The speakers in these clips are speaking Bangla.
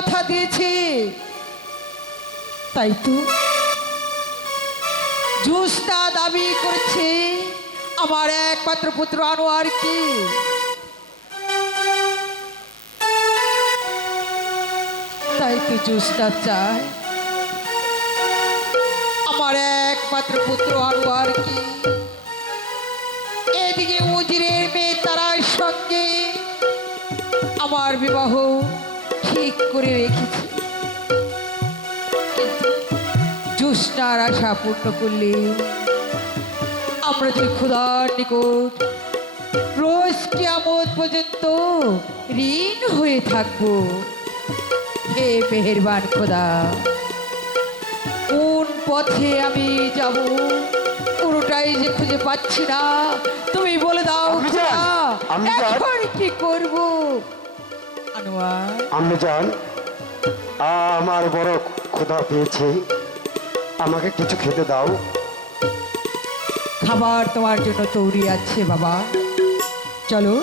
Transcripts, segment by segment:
কথা দিয়েছে তাই তো জ্যোৎস্না দাবি করছে আমার একমাত্র পুত্র আনোয়ারকে। তাই তো জ্যোৎস্না চায় আমার একমাত্র পুত্র আনোয়ারকে। এদিকে উজিরের মেয়ে তারার সঙ্গে আমার বিবাহ ঠিক করে রেখেছি, কিন্তু জ্যোৎস্নার আশা পূর্ণ করলে আমরা যে খোদার নিকট রোজ কিয়ামত পর্যন্ত ঋণ হয়ে থাকবো। হে মেহেরবান খোদা, কোন পথে আমি যাব পুরোটাই যে খুঁজে পাচ্ছি না, তুমি বলে দাও খোদা, এখন কি করব? আনোয়ার, আমি জান আমার বড় ক্ষুধা পেয়েছে, আমাকে কিছু খেতে দাও। খাবার তোমার জন্য তৈরি আছে বাবা, চলো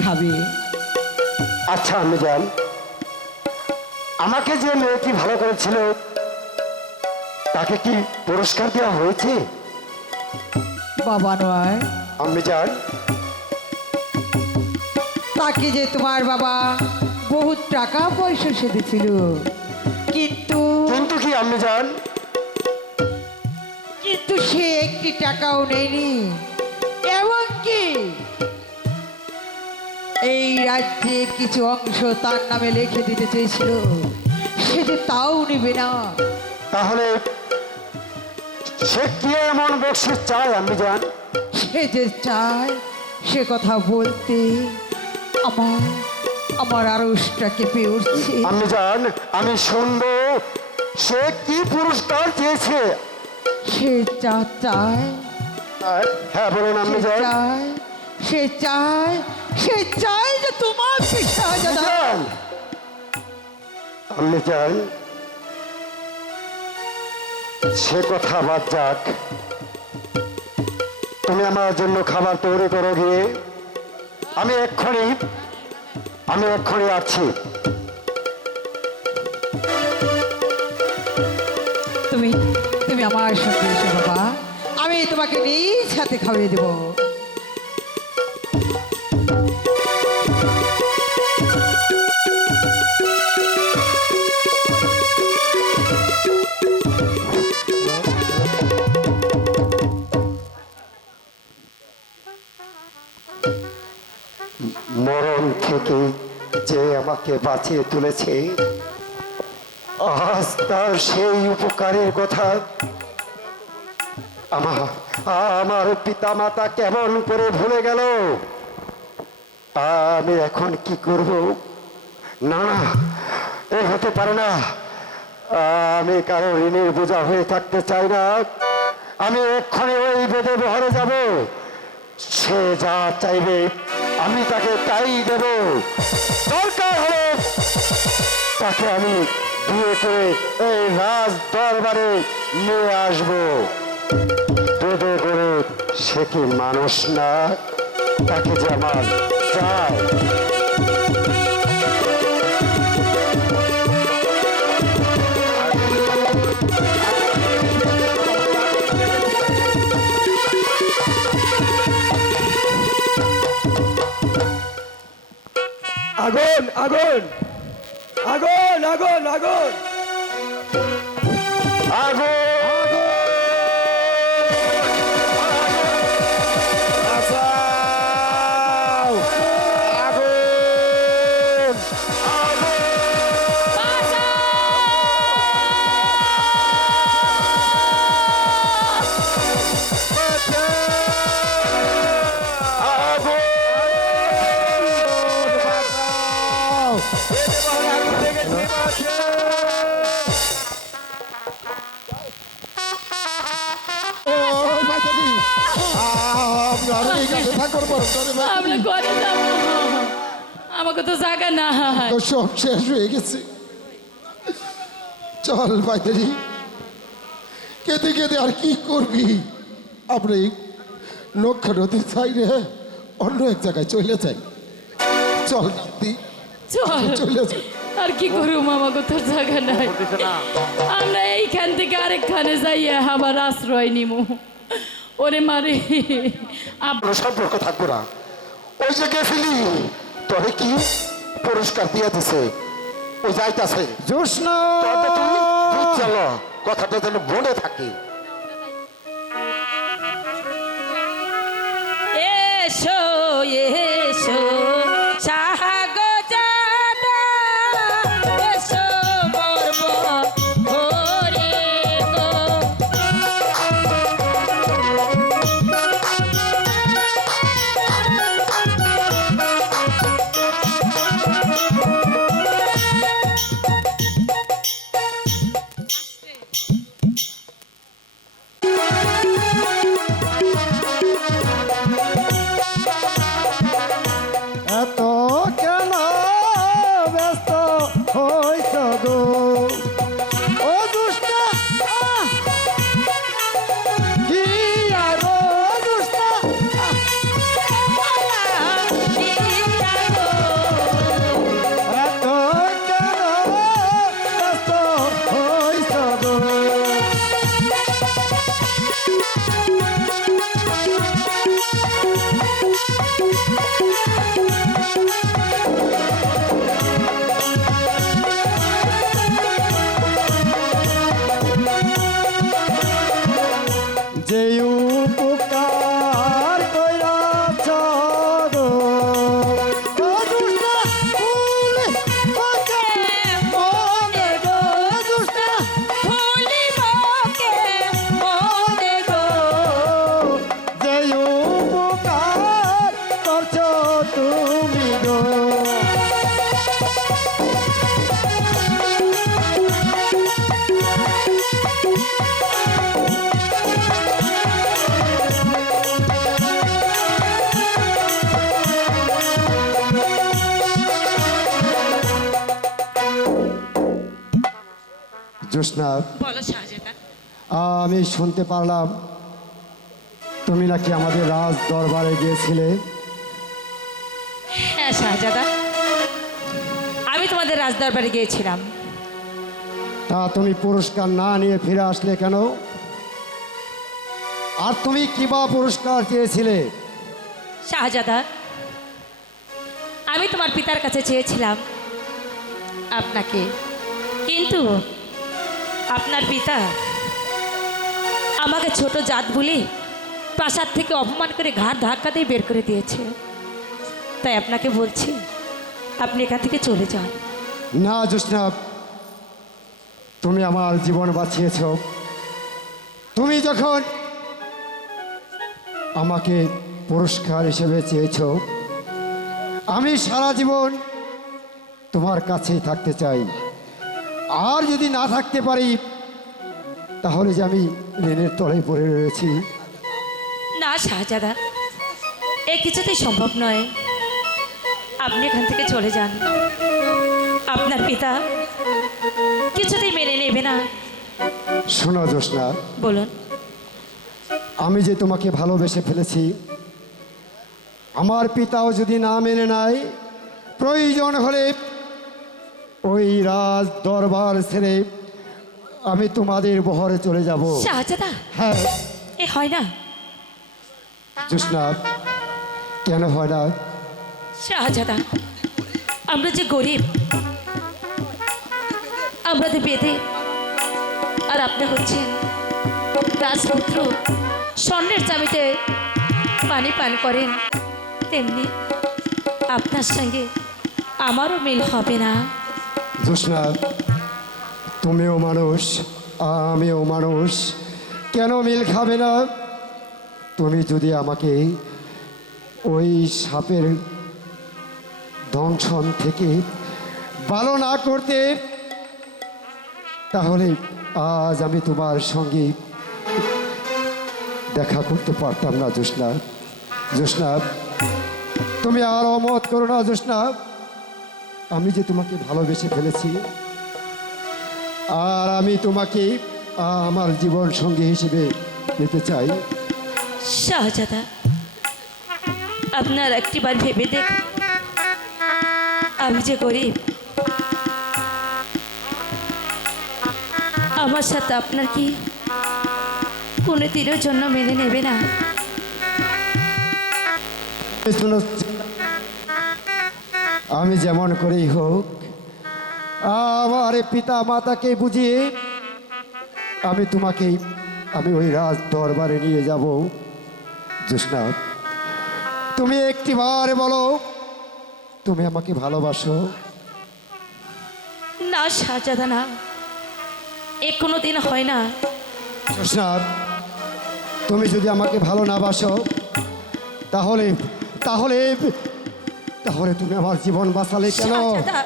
খাবে। আচ্ছা আমি জান, আমাকে যে মেয়েটি ভালো করেছিল তাকে কি পুরস্কার দেওয়া হয়েছে? বাবা আনোয়ার, আমি জান তাকে যে তোমার বাবা বহুত টাকা পয়সা সেধেছিল, কিন্তু কিন্তু কি আমি জান? কিন্তু সে একটি টাকাও নেয়নি, এমনকি এই রাজ্যের কিছু অংশ তার নামে লিখে দিতে চেয়েছিল, সে যে তাও নিবে না। তাহলে সে কি এমন বকশিশ চায় আমি জান? সে যে চায় সে কথা বলতে আমার আমার আড়সটা কেঁপে উঠছে। আমি জান, আমি শুনবো সে কি পুরস্কার চেয়েছে। সে যা চায়, হ্যাঁ বলুন আমি সে জান। চায় সে চায় সে চায় যে তোমার শাহজাদা। আমি জান সে কথা বাদ যাক, তুমি আমার জন্য খাবার তৈরি করো গিয়ে, আমি এক্ষুনি আসছি। তুমি তুমি আমার সঙ্গে এসো বাবা, আমি তোমাকে নিজ হাতে খাইয়ে দেবো। মরণ থেকে যে আমাকে বাঁচিয়ে তুলেছে, আজ তার সেই উপকারের কথা আমার পিতা মাতা কেমন করে ভুলে গেল। আমি এখন কি করব? না না, এ হতে পারে না। আমি কারো ঋণের বোঝা হয়ে থাকতে চাই না। আমি এক্ষুনি ওই বেদে বহরে যাব, সে যা চাইবে আমি তাকে তাই দেব। দরকার হলে তাকে আমি বিয়ে করে এই রাজ দরবারে নিয়ে আসবো। বেদে করে সে কি মানুষ না? তাকে যে আমার চাই। আগুন আগুন আগুন আগুন আগুন আগুন! বাঁচাও! আমরা ঘরে যাব, আমাকে তো জায়গা না। সব শেষ হয়ে গেছে। চল বাইদারি, কেঁদে কেঁদে আর কি করবি? আপনি নৌকা নদীর সাইডে অন্য এক জায়গায় চলে যাই। চল নাতি, চল চলে যাই। আর কি করুম, আমাকে তোর জায়গা নাই। আমরা এইখান থেকে আরেকখানে যাইয়া আবার আশ্রয় নিমু। ওরে মারে কোনো সম্পর্ক থাকবো না। ওই যে গেছিলি তোরে কি পুরস্কার দিয়ে দিছে, ওই যাইতাছে জোসনা চলো, কথাটা যেন মনে থাকে। এসো এসো সাহাগো জানা, এসো মর্ব ভরে গো। এত কেন ব্যস্ত হইছ গো ও দুষ্টা কি আর ও দুষ্টা এত কেন ব্যস্ত হইছ গো যে উপকার কইরাছ গো ও দুষ্টা ফুল ওকে মনে গো দুষ্টা যে উপকার করছ তুমি গো জোসনা, বলো শাহজাদা। আমি শুনতে পারলাম তুমি নাকি আমাদের রাজ দরবারে গিয়েছিলে। হ্যাঁ শাহজাদা, আমি তোমাদের রাজদরবারে গিয়েছিলাম। তা তুমি পুরস্কার না নিয়ে ফিরে আসলে কেন? আর তুমি কিবা পুরস্কার চেয়েছিলে? শাহজাদা, আমি তোমার পিতার কাছে চেয়েছিলাম আপনাকে, কিন্তু আপনার পিতা আমাকে ছোট জাত বলে প্রাসাদ থেকে অপমান করে ঘাড় ধাক্কা দিয়ে বের করে দিয়েছে। তাই আপনাকে বলছি, আপনি এখান থেকে চলে যান। না জোসনা, তুমি আমার জীবন বাঁচিয়েছ। তুমি যখন আমাকে পুরস্কার হিসেবে চেয়েছ, আমি সারা জীবন তোমার কাছেই থাকতে চাই। আর যদি না থাকতে পারি, তাহলে যে আমি ঋণের তলায় পড়ে রয়েছি। না শাহজাদা, এ কিছুতেই সম্ভব নয়। আপনি এখান থেকে চলে যান। আপনার পিতা কিছুতেই মেনে নেবে না। শোনো জোসনা, বলুন। আমি যে তোমাকে ভালোবেসে ফেলেছি, আমার পিতাও যদি না মেনে নেয়, প্রয়োজন হলে ওই রাজ দরবার ছেড়ে আমি তোমাদের বহরে চলে যাব। শাহজাদা, হ্যাঁ এ হয় না। জোসনা, কেন হয় না? শাহজাদা, আমরা যে গরিব, আমরা তো বেদে, আর আপনি হচ্ছেন রাজপুত্র, স্বর্ণের চাবিতে পানি পান করেন, তেমনি আপনার সঙ্গে আমারও মিল হবে না। জোসনা, তুমিও মানুষ, আমিও মানুষ, কেন মিল খাবে না? তুমি যদি আমাকে ওই সাপের দংশন থেকে ভালো না করতে, তাহলে আজ আমি তোমার সঙ্গে দেখা করতে পারতাম না জোসনা। জোসনা, তুমি আর অমত করো না জোসনা। আমি যে তোমাকে ভালোবেসে ফেলেছি, আর আমি তোমাকে আমার জীবন সঙ্গী হিসেবে নিতে চাই। শাহজাদা, আপনার একটিবার ভেবে দেখ, আমি যে গরিব, আমার সাথে আপনার কি কোনো দিনের জন্য মেনে নেবে না? শোনো, আমি যেমন করেই হোক আমার পিতা মাতাকে বুঝিয়ে আমি ওই রাজ দরবারে নিয়ে যাব। জ্যোৎস্না, তুমি একটিবার বলো তুমি আমাকে ভালোবাসো? না শাহজাদা, না, এ কোনো দিন হয় না। জ্যোৎস্না, তুমি যদি আমাকে ভালো না বাসো তাহলে তাহলে তাহলে তুমি আমার জীবন বাঁচালে কেন? শাহজাদা,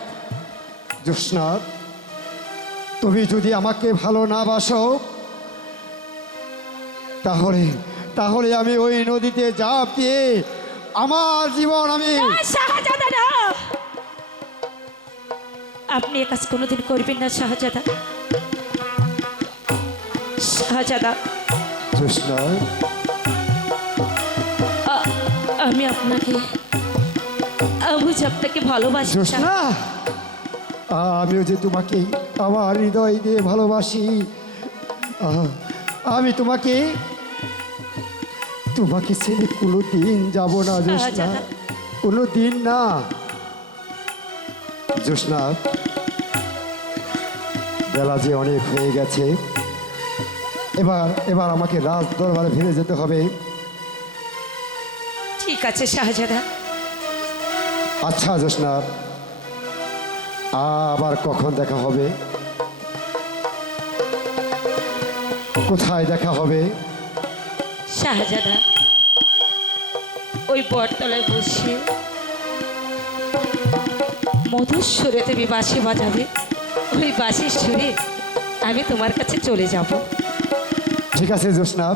জ্যোৎস্না, তুমি যদি আমাকে ভালো না বাসো তাহলে তাহলে আমি ওই নদীতে ঝাঁপ দিয়ে আমার জীবন আমি না, শাহজাদা, না, আপনি এ কাজ কোনোদিন করবেন না শাহজাদা। শাহজাদা, জ্যোৎস্না, আমি আপনাকে ভালোবাসি। জ্যোৎস্না, আমিও যে তোমাকে আমার হৃদয় দিয়ে ভালোবাসি। আমি তোমাকে ছেড়ে কোনো দিন যাব না জ্যোৎস্না, শাহজাদা। কোনো দিন না। জ্যোৎস্না, বেলা যে অনেক হয়ে গেছে, এবার আমাকে রাজ দরবারে ফিরে যেতে হবে। ঠিক আছে শাহজাদা। আচ্ছা জ্যোৎস্না, আবার কখন দেখা হবে, কোথায় দেখা হবে? শাহজাদা, ওই বটতলায় বসে মধুর সুরে তুমি বাঁশি বাজাবে, ওই বাঁশির সুরে আমি তোমার কাছে চলে যাব। ঠিক আছে জ্যোৎস্না,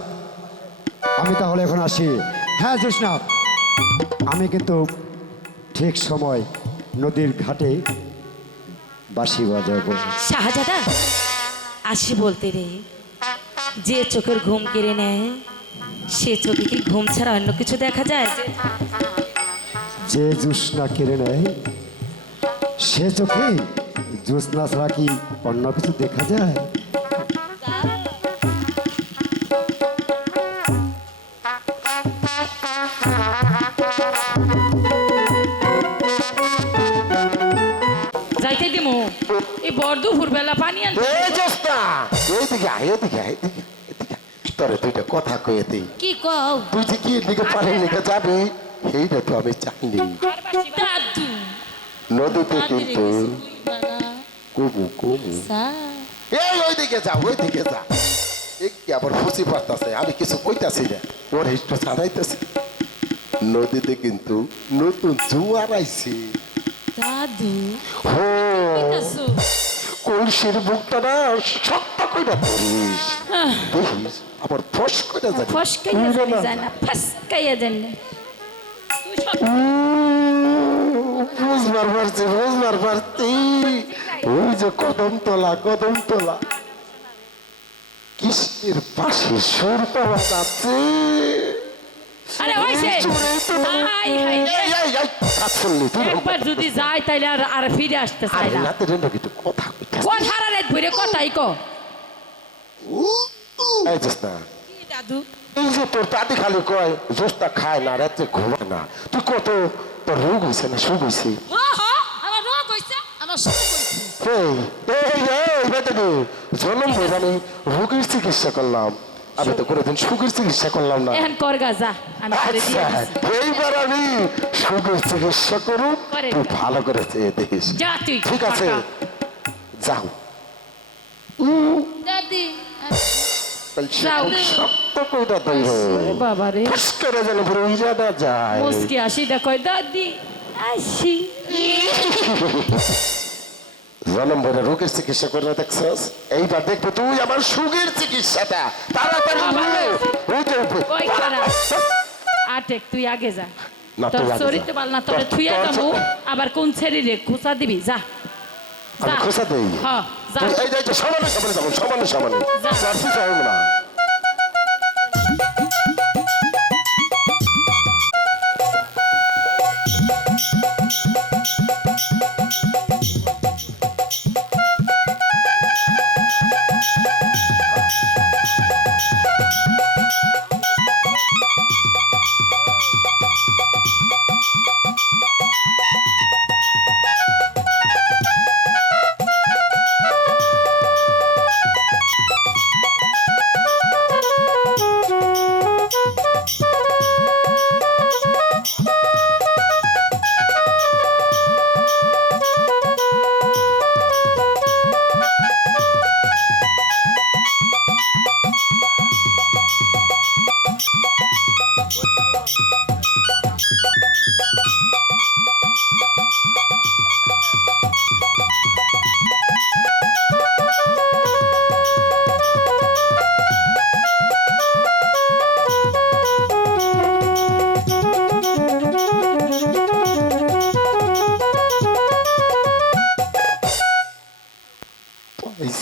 আমি তাহলে এখন আসি। হ্যাঁ জ্যোৎস্না, আমি কিন্তু ঠিক সময় নদীর ঘাটে বাঁশি বাজাবো। শাহজাদা, আসি বলতে রে, যে চোখের ঘুম কেড়ে নেয় সে চোখে কি ঘুম ছাড়া অন্য কিছু দেখা যায়? যে জ্যোৎস্না কেড়ে নেয় সে চোখে জ্যোৎস্না ছাড়া কি অন্য কিছু দেখা যায়? যাইতে দিমু এই বড় দুপুর বেলা পানি আনতে। এই জ্যোৎস্না, এইদিকে আয়, এদিকে আয়, এদিকে, এদিকে। তোরে দুইটা কথা কয়ে দিই। কি কও তুই যে কি এদিকে পানির লেগে যাবি সেইটা তো আমি চাইনি। দাদু? নদীতে কিন্তু কুমু এই ওইদিকে যা, ওইদিকে যা। একটি আবার খুশি পারতাছে, আমি কিছু কইতাছি না, ওর একটু ছাড়াইতেছি। নদীতে কিন্তু নতুন জোয়ার আইছে। দাদু হো, কলসির বুকটা না শক্ত কইরা ধরিস, দেখিস আবার ফস কইরা যাবি। ফসকাইয়া যায় না, ফসকাইয়া যায় না। বুঝবার পারছি। ওই যে কদমতলা কিসের পাশে সুর পাওয়া যাচ্ছে। আরে হইছে, হাই হাই, একবার যদি যাই তাইলে আর ফিরে আসতে চাই না। কথা কইতাছি। কোন হারা রাত ভরে কথাই ক। এই জ্যোৎস্না, কি দাদু? এই যে তোর দাদি খালি কয় জ্যোৎস্না খায় না, রাতে ঘুমায় না, তুই কত তোর রোগ হয়েছে না সুখ হয়েছে? আমার রোগ হইছে, আমার সুখ হইছে। জন্ম হয়ে আমি রোগের চিকিৎসা করলাম, আমি তো কোনোদিন সুখের চিকিৎসা করলাম না। এখন কর গা যা, আমি করে দিয়ে আচ্ছা, দিছি। এইবার আমি সুখের চিকিৎসা করুন, করে তুই যা। ভালো করে চেয়ে দেখিস। যা তুই। ঠিক আছে, টাকা। যাও। দাদি যাও, শক্ত কইটা দইব, বাবা রে, ফুস করে যেন পুরো ইজাটা যায়। মুসকি আসি কয় দাদি আসি। জন্ম ভরে রোগের চিকিৎসা করে দেখছস, এইবার দেখবো তুই আমার সুখের চিকিৎসাটা তাড়াতাড়ি বাবা রে। উঠে ওই করা আটেক, তুই আগে যা। না, তোর তুই আগে চরিত্র যা। ভালো না, তোরে থুইয়া তোর যাবো, আবার কোন ছেড়ে খুঁচা দিবি, যা আমি যা। খোসা দেই। হ্যাঁ, যা। তুই এই যে সমানে যাবো, সমানে যা। তোর কিছু হবে না।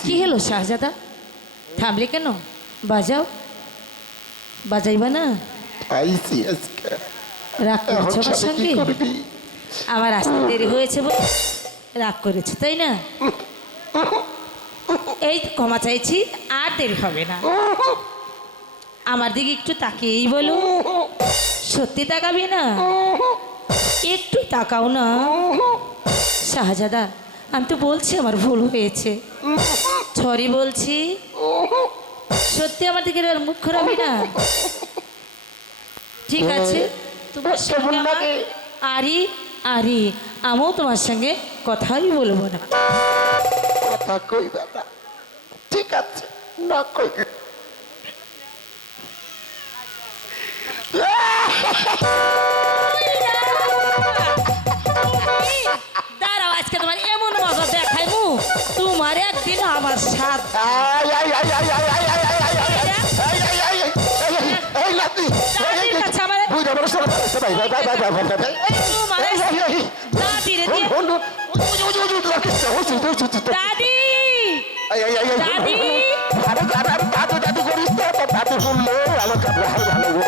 কি হলো শাহজাদা, থামলে কেন? বাজাও, বাজাইবা না? পাইছি আজকে। রাগ করেছো এখন আমার সাথে কি সঙ্গে? করবি? আমার আসতে দেরি হয়েছে বলে রাগ করেছো তাই না? এই তো ক্ষমা চাইছি, আর দেরি হবে না। আমার দিকে একটু তাকিয়েই বলো। সত্যি তাকাবি না? একটু তাকাও না। শাহজাদা, আমি তো বলছি আমার ভুল হয়েছে, সরি বলছি। সত্যি আমার দিকে আর মুখ খোরাবি না? ঠিক আছে, তোমার সঙ্গে আমার আরি আরি, আমিও তোমার সঙ্গে কথাই বলবো না। কথা কইবা না, ঠিক আছে, না কই। দাঁড়াও, আজকে তোমার এমন মজা দেখাইমু, তোমার একদিন আমার সাথ। I, I, I, I, I, I, I, I, I, I, I, I, I, I, I, এই লাতি, দাদির কাছে আমার বুঝা বড় সব ভাই ভাই ভাই ভাই ভাই ভাই ভাই তোমার দাদিরে দিয়ে দাদি দাদি দাদু করিস তো, দাদু শুনলে আমার কাপড় ভালো গো।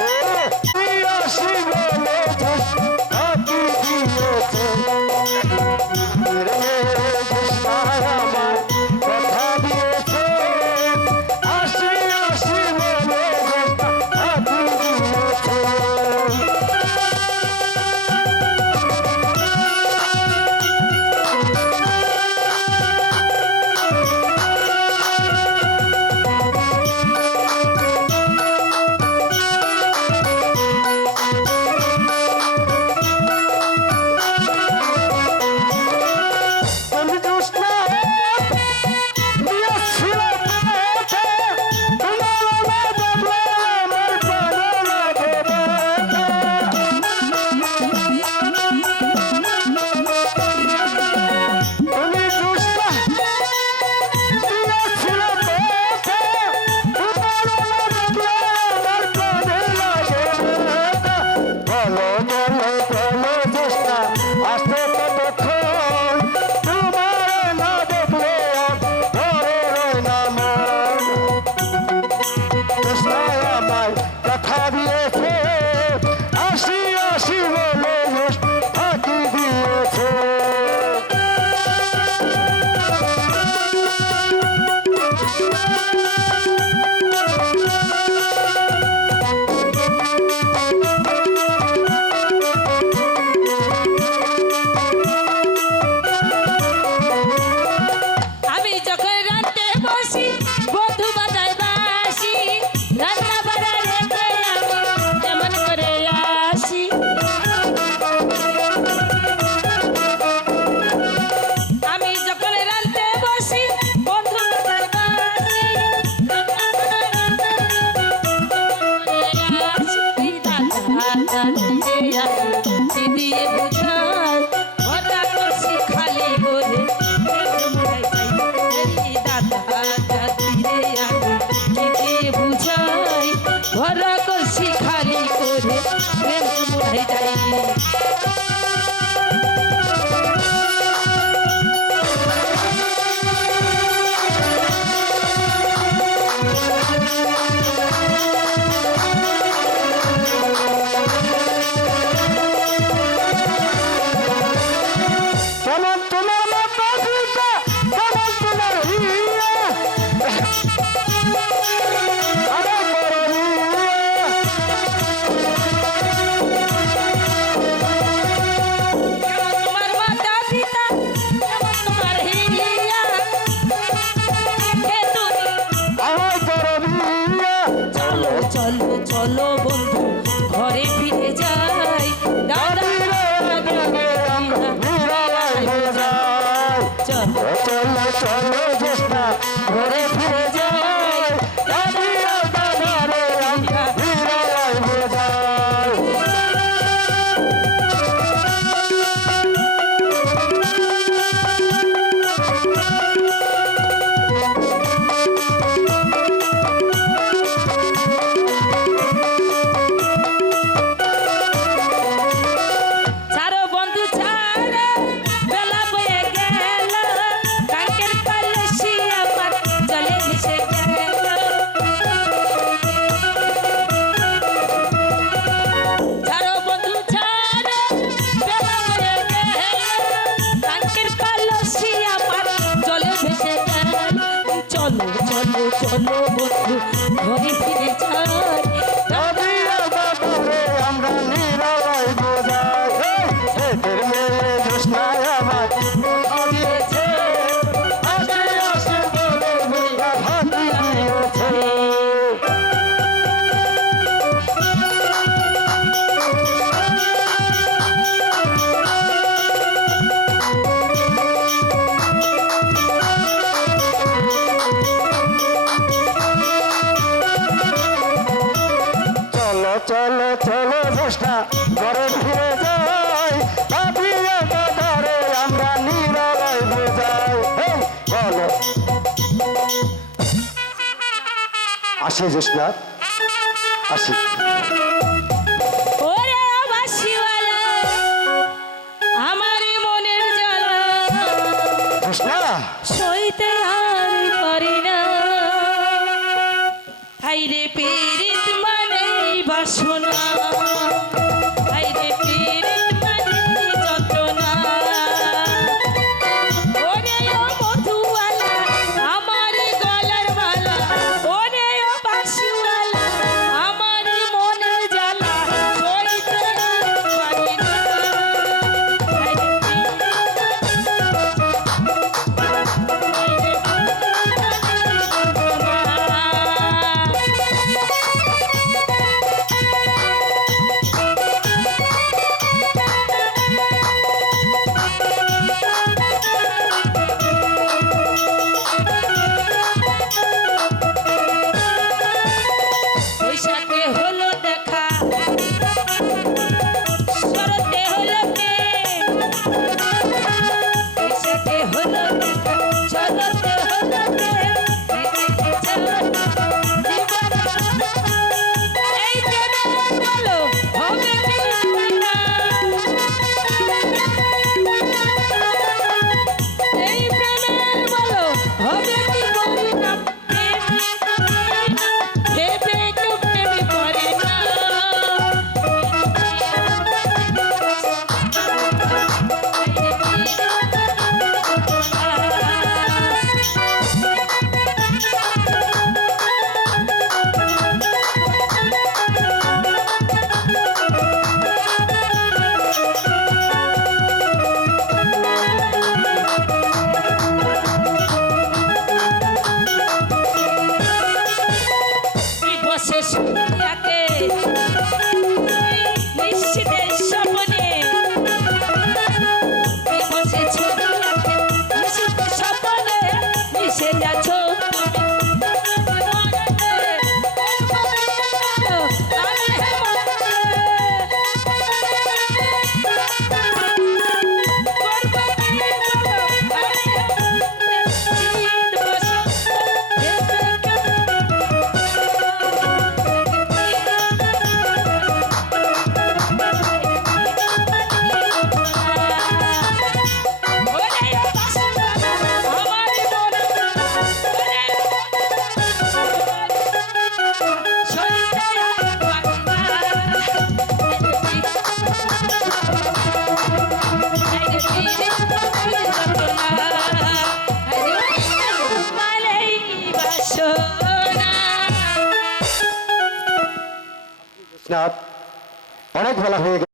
চলো বন্ধু ঘরে ফিরে যাই নদিয়া বাজারে আমরা নিরালয় বোঝাই এদের মেয়ে জোৎস্নায় আমার দিয়েছে আসে আসে বলে মেয়েরা ভাতি দিয়েছে চলো চলো চলো জোৎস্না ঘরে ফিরে যাই নদিয়া বাজারে আমরা নিরালয় বোঝাই বলো আসি জোৎস্না আসি ওরে বাসিওয়ালা আমার মনের জ্বালা জোৎস্না সইতে আর পারি না হাইরে পীড়িত মানে বাসনা হাইরে পীড়িত মানে যন্ত্রণা ওরে ও মধুওয়ালা আমার গলার মালা ওরে ও বাসিওয়ালা আমার মনের জ্বালা সইতে আর পারি না হাইরে বৈশাখে হলো দেখা শরতে হলো প্রেম বৈশাখে হলো দেখা শরতে হলো প্রেম এই প্রেমে বলো হবে কি না এই প্রেমে বলো হবে কি পরিণাম ভেবে কেউ প্রেমে করে না বসে শুনিয়াকে নিশ্চিতের স্বপ্নে বসে শুনিয়াকে নিশ্চিতের স্বপ্নে মিশে যাচ্ছ জোৎস্না অনেক বেলা হয়ে গেছে